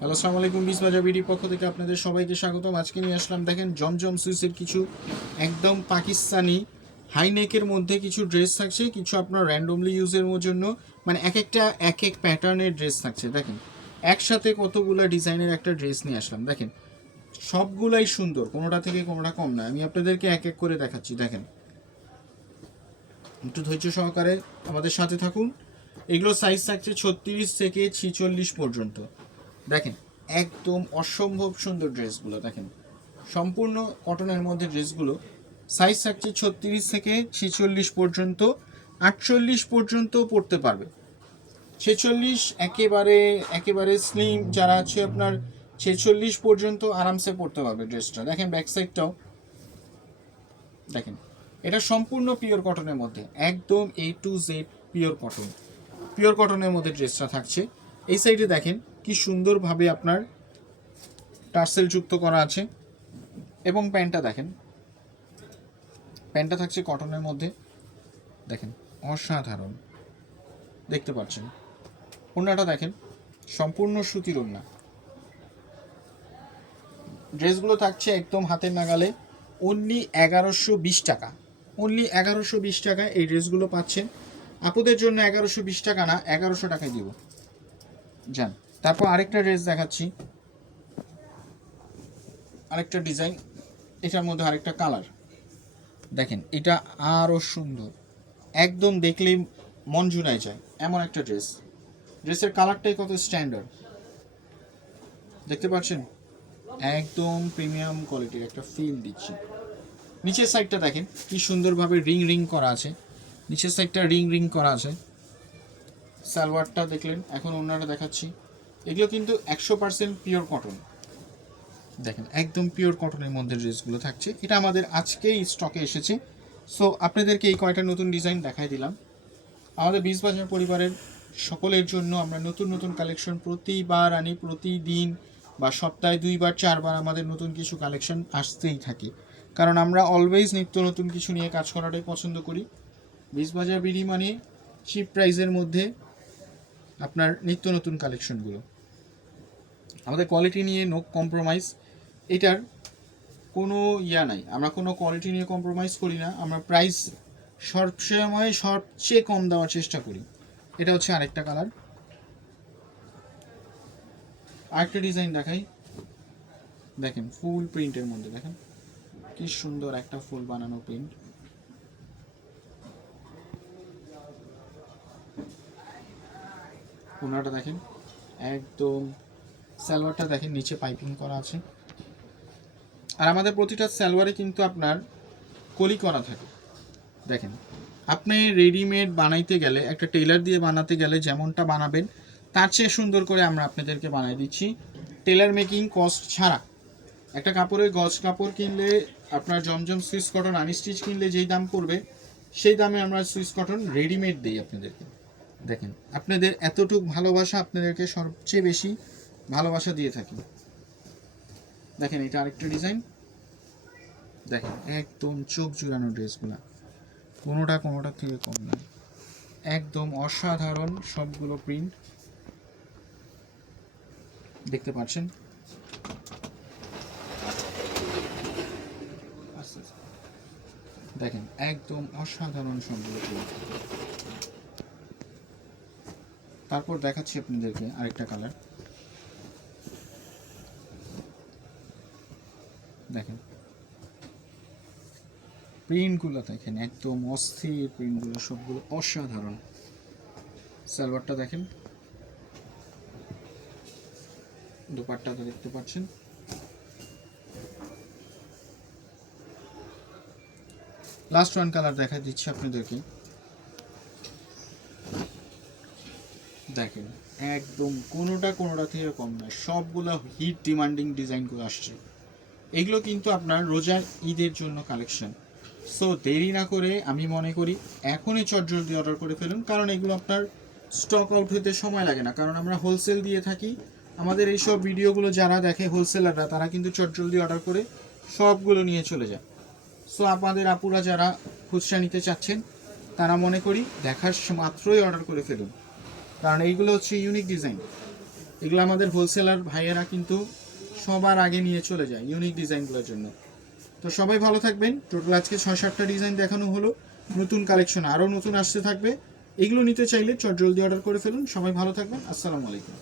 Hello, আসসালামু আলাইকুম বিস বাজার বিডির পক্ষ থেকে আপনাদের সবাইকে স্বাগতম। আজকে নিয়ে আসলাম, দেখেন, জমজম সুইসের কিছু একদম পাকিস্তানি হাইনেকের মধ্যে কিছু ড্রেস থাকছে, কিছু আপনার র্যান্ডমলি ইউজের জন্য মানে এক একটা, এক এক প্যাটার্নের ড্রেস থাকছে, দেখেন। একসাথে কতগুলো ডিজাইনের একটা ড্রেস নিয়ে আসলাম, দেখেন। সবগুলাই সুন্দর, কোনোটা থেকে কোনোটা কম না। আমি আপনাদেরকে এক এক করে দেখাচ্ছি, দেখেন। একটু ধৈর্য সহকারে আমাদের সাথে থাকুন। এগুলো সাইজ থাকছে ছত্রিশ থেকে ছিচল্লিশ পর্যন্ত। দেখেন, একদম অসম্ভব সুন্দর ড্রেসগুলো, দেখেন। সম্পূর্ণ কটনের মধ্যে ড্রেসগুলো সাইজ থাকছে ছত্রিশ থেকে ছেচল্লিশ পর্যন্ত, আটচল্লিশ পর্যন্ত পড়তে পারবে। ছেচল্লিশ একেবারে একেবারে স্লিম যারা আছে, আপনার ছেচল্লিশ পর্যন্ত আরামসে পড়তে পারবে ড্রেসটা। দেখেন ব্যাক সাইডটাও দেখেন, এটা সম্পূর্ণ পিওর কটনের মধ্যে, একদম A to Z pure cotton pure কটনের মধ্যে ড্রেসটা থাকছে। এই সাইডে দেখেন কি সুন্দরভাবে আপনার টার্সেল যুক্ত করা আছে। এবং প্যান্টটা দেখেন। প্যান্টটা থাকছে কটনের মধ্যে। দেখেন, অসাধারণ। দেখতে পাচ্ছেন। ওড়নাটা দেখেন, সম্পূর্ণ সুতির ওড়না। ড্রেসগুলো থাকছে একদম হাতের নাগালে। অনলি এগারোশো বিশ টাকা। অনলি এগারোশো বিশ টাকায় এই ড্রেসগুলো পাচ্ছেন। আপুদের জন্য এগারোশো বিশ টাকা না, এগারোশো টাকায় দিব। যান। তারপর আরেকটা ড্রেস দেখাচ্ছি। আরেকটা ডিজাইন, এটার মধ্যে আরেকটা কালার। দেখেন, এটা আরও সুন্দর। একদম দেখলেই মন জুড়ায় যায়, এমন একটা ড্রেস। ড্রেসের কালারটাই কত স্ট্যান্ডার্ড দেখতে পাচ্ছেন? একদম প্রিমিয়াম কোয়ালিটির একটা ফিল দিচ্ছে। নিচের সাইডটা দেখেন, কি সুন্দরভাবে রিং রিং করা আছে। নিচের সাইডটা রিং রিং করা আছে। সালোয়ারটা দেখলেন, এখন ওনারা দেখাচ্ছি। এগুলো কিন্তু একশো পার্সেন্ট পিওর কটন দেখেন, একদম পিওর কটনের মধ্যে ড্রেসগুলো থাকছে। এটা আমাদের আজকেই স্টকে এসেছে। সো আপনাদেরকে এই কয়টা নতুন ডিজাইন দেখাই দিলাম। আমাদের বিশ বাজার পরিবারের সকলের জন্য আমরা নতুন নতুন কালেকশন প্রতিবার আনি, প্রতিদিন বা সপ্তাহে দুইবার, চারবার আমাদের নতুন কিছু কালেকশন আসতেই থাকে। কারণ আমরা অলওয়েজ নিত্য নতুন কিছু নিয়ে কাজ করাটাই পছন্দ করি। বিশ বাজার বিডি মানে চিপ প্রাইসের মধ্যে আপনার নিত্য নতুন কালেকশনগুলো আমাদের কোয়ালিটি নিয়ে নো কম্প্রোমাইজ এটার কোনো ইয়া নাই। আমরা কোনো কোয়ালিটি নিয়ে কম্প্রোমাইজ করি না। আমরা প্রাইস সবসময় সবচেয়ে কম দেওয়ার চেষ্টা করি। এটা হচ্ছে আরেকটা কালার আরেকটা ডিজাইন দেখাই। দেখেন ফুল প্রিন্টের মধ্যে। দেখেন, কি সুন্দর একটা ফুল বানানো প্রিন্ট ওনাটা দেখেন। একদম সালোয়ারটা দেখেন, নিচে পাইপিং করা আছে। আর আমাদের প্রতিটা সালোয়ারে কিন্তু আপনার কলি করা থাকে। দেখেন, আপনি রেডিমেড বানাইতে গেলে, একটা টেলার দিয়ে বানাতে গেলে যেমনটা বানাবেন, তার চেয়ে সুন্দর করে আমরা আপনাদেরকে বানাই দিচ্ছি। টেলার মেকিং কস্ট ছাড়া। একটা কাপড়ের গজ কাপড় কিনলে, আপনার জমজম সুইস কটন আনস্টিচ কিনলে যেই দাম পড়বে, সেই দামে আমরা সুইস কটন রেডিমেড দিই আপনাদেরকে। দেখেন, আপনাদের এতটুক ভালোবাসা আপনাদেরকে সবচেয়ে বেশি ভালোবাসা দিয়ে থাকি। দেখেন, এটা আরেকটা ডিজাইন। দেখেন, একদম চোখ জুড়ানো ড্রেসগুলো। কোনোটা কোনোটা থেকে কম নয় একদম অসাধারণ সবগুলো প্রিন্ট দেখতে পাচ্ছেন। দেখেন, একদম অসাধারণ সবগুলো প্রিন্ট তারপর দেখাচ্ছি আপনাদেরকে আরেকটা কালার দেখেন। প্রিন্টগুলো দেখেন, একদম অস্থির প্রিন্টগুলো সবগুলো অসাধারণ। সালোয়ারটা দেখেন। দোপাট্টাটা দেখতে পাচ্ছেন। লাস্ট ওয়ান কালার দেখা দিচ্ছি আপনাদেরকে। দেখেন, একদম কোনোটা কোনোটা থেকে কম নয়, সবগুলো হিট ডিমান্ডিং ডিজাইনগুলো আসছে। এগুলো কিন্তু আপনার রোজার ঈদের জন্য কালেকশন সো দেরি না করে আমি মনে করি এখনই চটজলদি অর্ডার করে ফেলুন, কারণ এগুলো আপনার স্টক আউট হতে সময় লাগে না। কারণ আমরা হোলসেল দিয়ে থাকি, আমাদের এইসব ভিডিওগুলো যারা দেখে হোলসেলাররা তারা কিন্তু চটজলদি অর্ডার করে সবগুলো নিয়ে চলে যায়। সো আপনাদের আপুরা যারা খুচরা নিতে চাচ্ছেন, তারা মনে করি দেখার মাত্রই অর্ডার করে ফেলুন। কারণ এইগুলো হচ্ছে ইউনিক ডিজাইন এগুলো আমাদের হোলসেলার ভাইয়েরা কিন্তু সবার আগে নিয়ে চলে যায় ইউনিক ডিজাইনগুলোর জন্য। তো সবাই ভালো থাকবেন। টোটাল আজকে ছয় সাতটা ডিজাইন দেখানো হলো। নতুন কালেকশন আরও নতুন আসতে থাকবে। এগুলো নিতে চাইলে চট জলদি অর্ডার করে ফেলুন। সবাই ভালো থাকবেন। আসসালামু আলাইকুম।